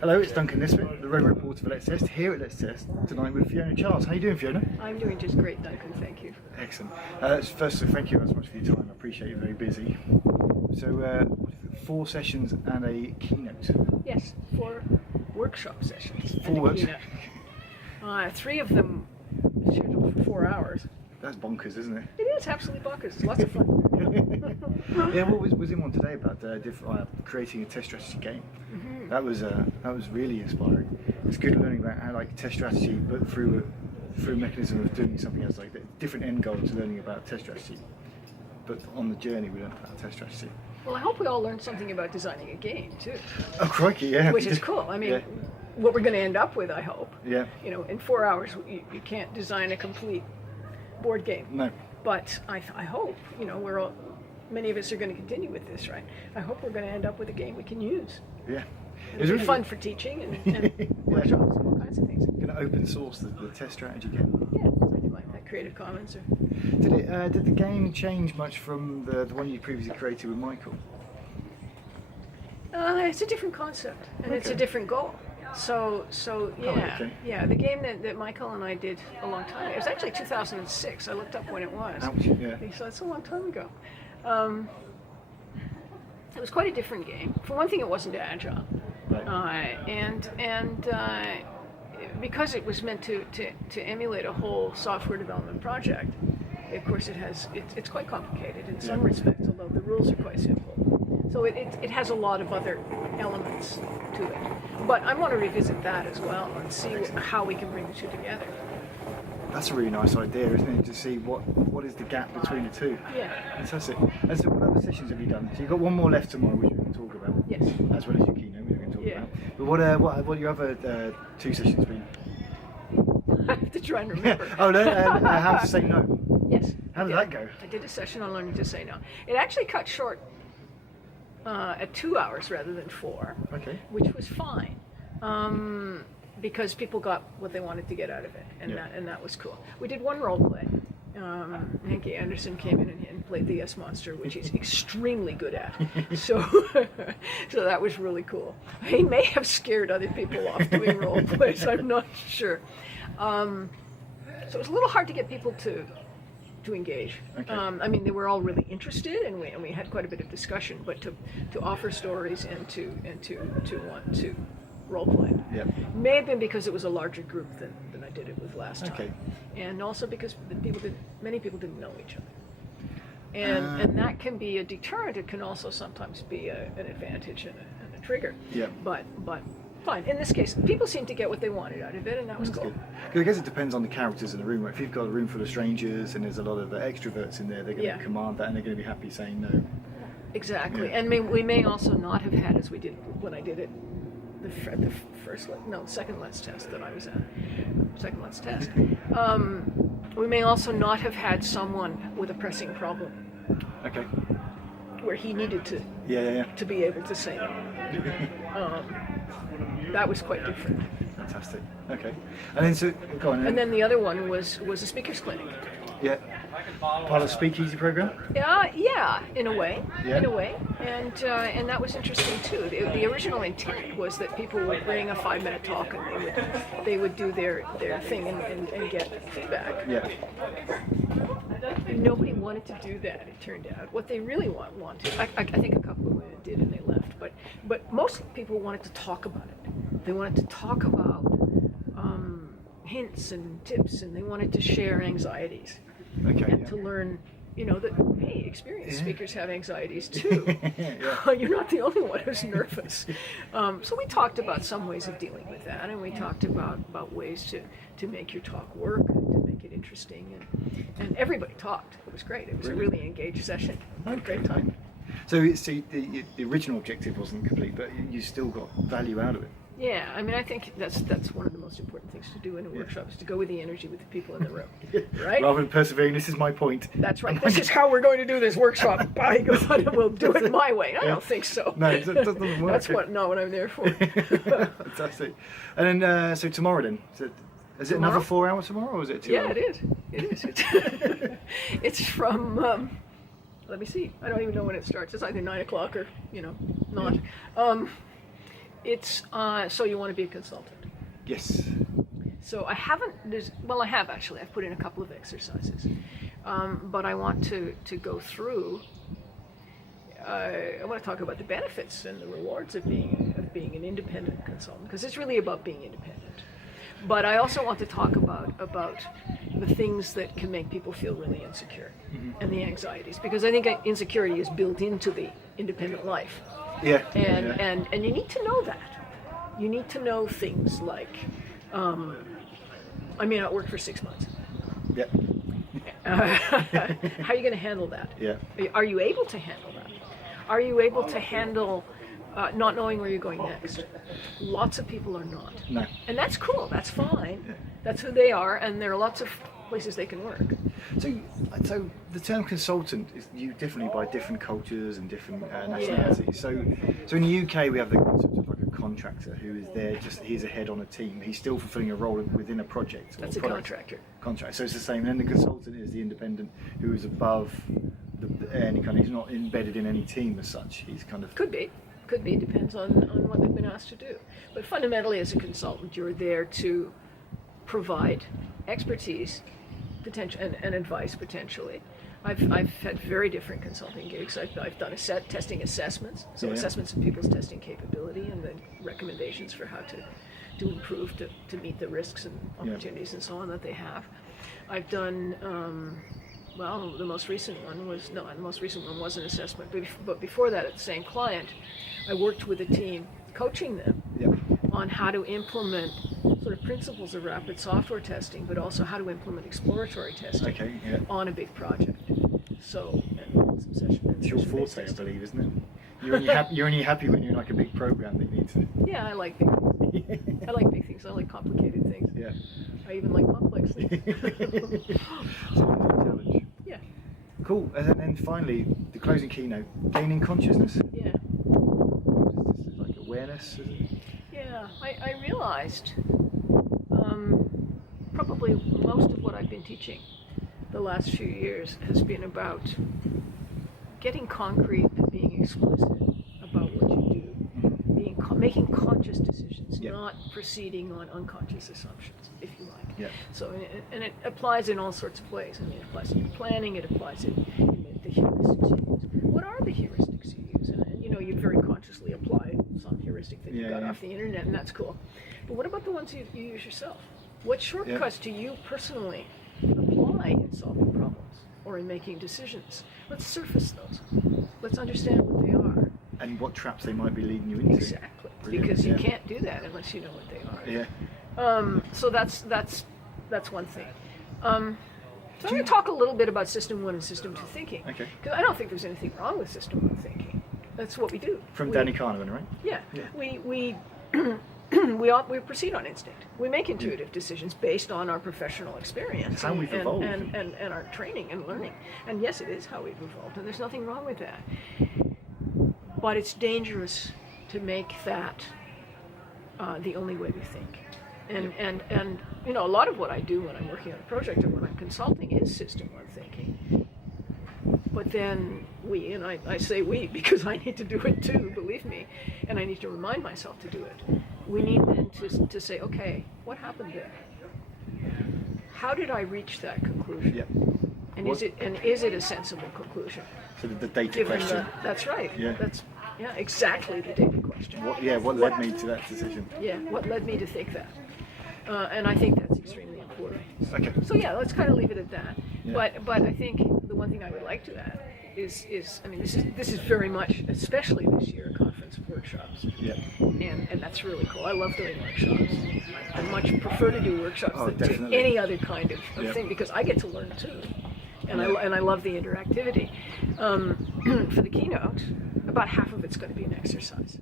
Hello, it's Duncan Nisbet, the Roving reporter for Let's Test, here at Let's Test tonight with Fiona Charles. How are you doing, Fiona? I'm doing just great, Duncan, thank you. Excellent. First, thank you as much for your time. I appreciate you're very busy. So, 4 sessions and a keynote. Yes, 4 workshop sessions. 4 workshops. 3 of them scheduled for 4 hours. That's bonkers, isn't it? It is absolutely bonkers. It's lots of fun. Yeah, what was in one today about creating a test strategy game? Mm-hmm. That was really inspiring. It's good learning about how test strategy, but through a mechanism of doing something else, like different end goal to learning about test strategy. But on the journey, we learned about test strategy. Well, I hope we all learned something about designing a game too. Oh, crikey, yeah. Which is cool. I mean, what we're going to end up with, I hope. Yeah. You know, in 4 hours, you can't design a complete board game. No. But I hope, you know, many of us are going to continue with this, right? I hope we're going to end up with a game we can use. Yeah. It's really fun for teaching and workshops and all kinds of things. Going to open source the test strategy game. Yeah, something like that, Creative Commons. Or... Did the game change much from the one you previously created with Michael? It's a different concept and it's a different goal. So yeah, the game that Michael and I did a long time ago, it was actually 2006. I looked up when it was. Ouch, yeah. So it's a long time ago. It was quite a different game. For one thing, it wasn't agile, right. And because it was meant to emulate a whole software development project. Of course, it's quite complicated in some respects, although the rules are quite simple. So it has a lot of other elements to it. But I want to revisit that as well and see how we can bring the two together. That's a really nice idea, isn't it? To see what is the gap between the two. Yeah. Fantastic. And so what other sessions have you done? So you've got one more left tomorrow, which we can talk about. Yes. As well as your keynote, which we can talk about. But what are your other 2 sessions been? I have to try and remember. Oh no, how to say no. Yes. How did that go? I did a session on learning to say no. It actually cut short at 2 hours rather than 4. Okay. Which was fine. Because people got what they wanted to get out of it, and that was cool. We did 1 role play. Henke Anderson came in and played the S Monster, which he's extremely good at. So that was really cool. He may have scared other people off doing role plays. I'm not sure. So it was a little hard to get people to engage. Okay. I mean, they were all really interested, and we had quite a bit of discussion. But to offer stories and to want to role play. Yeah. May have been because it was a larger group than I did it with last time. Okay. And also because many people didn't know each other. And that can be a deterrent. It can also sometimes be an advantage and a trigger. Yeah. But fine. In this case, people seemed to get what they wanted out of it, and that was cool. Because I guess it depends on the characters in the room. Right? If you've got a room full of strangers and there's a lot of extroverts in there, they're going to command that and they're going to be happy saying no. Exactly. Yeah. And we may also not have had, as we did when I did it, second Let's Test that I was at. Second Let's Test. We may also not have had someone with a pressing problem. Okay. Where he needed to to be able to say no. That was quite different. Fantastic. Okay. And then so go on. And then the other one was a speaker's clinic. Yeah. Part of the speakeasy program? Yeah, in a way. Yeah. In a way. And that was interesting too. The original intent was that people would bring a 5-minute talk and they would do their thing and get feedback. Yeah. Nobody wanted to do that, it turned out. What they really wanted, I think a couple of women did and they left, but most people wanted to talk about it. They wanted to talk about hints and tips, and they wanted to share anxieties. Okay, and to learn, that, hey, experienced speakers have anxieties too. Yeah. You're not the only one who's nervous. So we talked about some ways of dealing with that, and we talked about ways to make your talk work, and to make it interesting, and everybody talked. It was great. It was a really engaged session. Great time. So the original objective wasn't complete, but you still got value out of it. Yeah, I mean, I think that's one of the most important things to do in a workshop, is to go with the energy with the people in the room, right? Rather than persevering, this is my point. That's right. This is how we're going to do this workshop. By God, we'll do it my way. I don't think so. No, it doesn't work. That's not what I'm there for. Fantastic. And then, so tomorrow then, is it another 4 hours tomorrow, or is it 2 hours? Yeah, it is. It's from, let me see. I don't even know when it starts. It's either 9 o'clock or, not. It's so you want to be a consultant. Yes. So I haven't. I have actually. I've put in a couple of exercises, but I want to go through. I want to talk about the benefits and the rewards of being an independent consultant, because it's really about being independent. But I also want to talk about the things that can make people feel really insecure, and the anxieties, because I think insecurity is built into the independent life. Yeah. And you need to know that. You need to know things like, I may not work for 6 months. Yeah. How are you going to handle that? Yeah. Are you able to handle that? Are you able to handle not knowing where you're going next? Lots of people are not. No. And that's cool. That's fine. Yeah. That's who they are, and there are lots of places they can work. So the term consultant is used differently by different cultures and different nationalities. Yeah. So in the UK we have the concept of like a contractor who is there, he's a head on a team. He's still fulfilling a role within a project. That's a contractor. Contract. So it's the same. And then the consultant is the independent who is above any kind. He's not embedded in any team as such. He's kind of Could be, depends on what they've been asked to do. But fundamentally, as a consultant, you're there to provide expertise, potential, and advice potentially. I've had very different consulting gigs. I've done testing assessments, assessments of people's testing capability and then recommendations for how to improve to meet the risks and opportunities and so on that they have. I've done. The most recent one was an assessment. But before that, at the same client, I worked with a team, coaching them on how to implement sort of principles of rapid software testing, but also how to implement exploratory testing on a big project. So, some session. It's your forte, I believe, isn't it? You're only happy when you're in like a big program that you need to. Yeah, I like big things. I like big things. I like complicated things. Yeah. I even like complex things. Challenge. Yeah. Cool. And then finally, the closing keynote: gaining consciousness. Yeah. This is like awareness. Yeah. I realized probably most of what I've been teaching the last few years has been about getting concrete and being explicit about what you do, making conscious decisions, not proceeding on unconscious assumptions, if you like. Yeah. So, and it applies in all sorts of ways. I mean, it applies in planning, it applies in the heuristics you use. What are the heuristics you use? And you very consciously apply some heuristic that you got off the internet, and that's cool. But what about the ones you use yourself? What shortcuts do you personally apply in solving problems or in making decisions? Let's surface those. Let's understand what they are. And what traps they might be leading you into. Exactly. Brilliant. Because you can't do that unless you know what they are. Yeah. So that's one thing. So I'm going to talk a little bit about System 1 and System 2 thinking. Okay. Because I don't think there's anything wrong with System 1 thinking. That's what we do. From Danny Kahneman, right? Yeah. We proceed on instinct. We make intuitive decisions based on our professional experience How we've evolved. and our training and learning. And yes, it is how we've evolved, and there's nothing wrong with that. But it's dangerous to make that the only way we think. And a lot of what I do when I'm working on a project or when I'm consulting is System 1 thinking. But then and I say we because I need to do it too, believe me, and I need to remind myself to do it. We need then to say, okay, what happened there? How did I reach that conclusion? Yeah. And is it a sensible conclusion? So the data question. That's right. Yeah. That's exactly the data question. What led me to that decision? Yeah, what led me to think that? And I think that's extremely important. Okay. So let's kind of leave it at that. Yeah. But I think the one thing I would like to add is this is very much, especially this year, a conference of workshops. Yeah. And that's really cool. I love doing workshops. I much prefer to do workshops than definitely. any other kind of thing, because I get to learn too. And I love the interactivity. For the keynote, about half of it's going to be an exercise.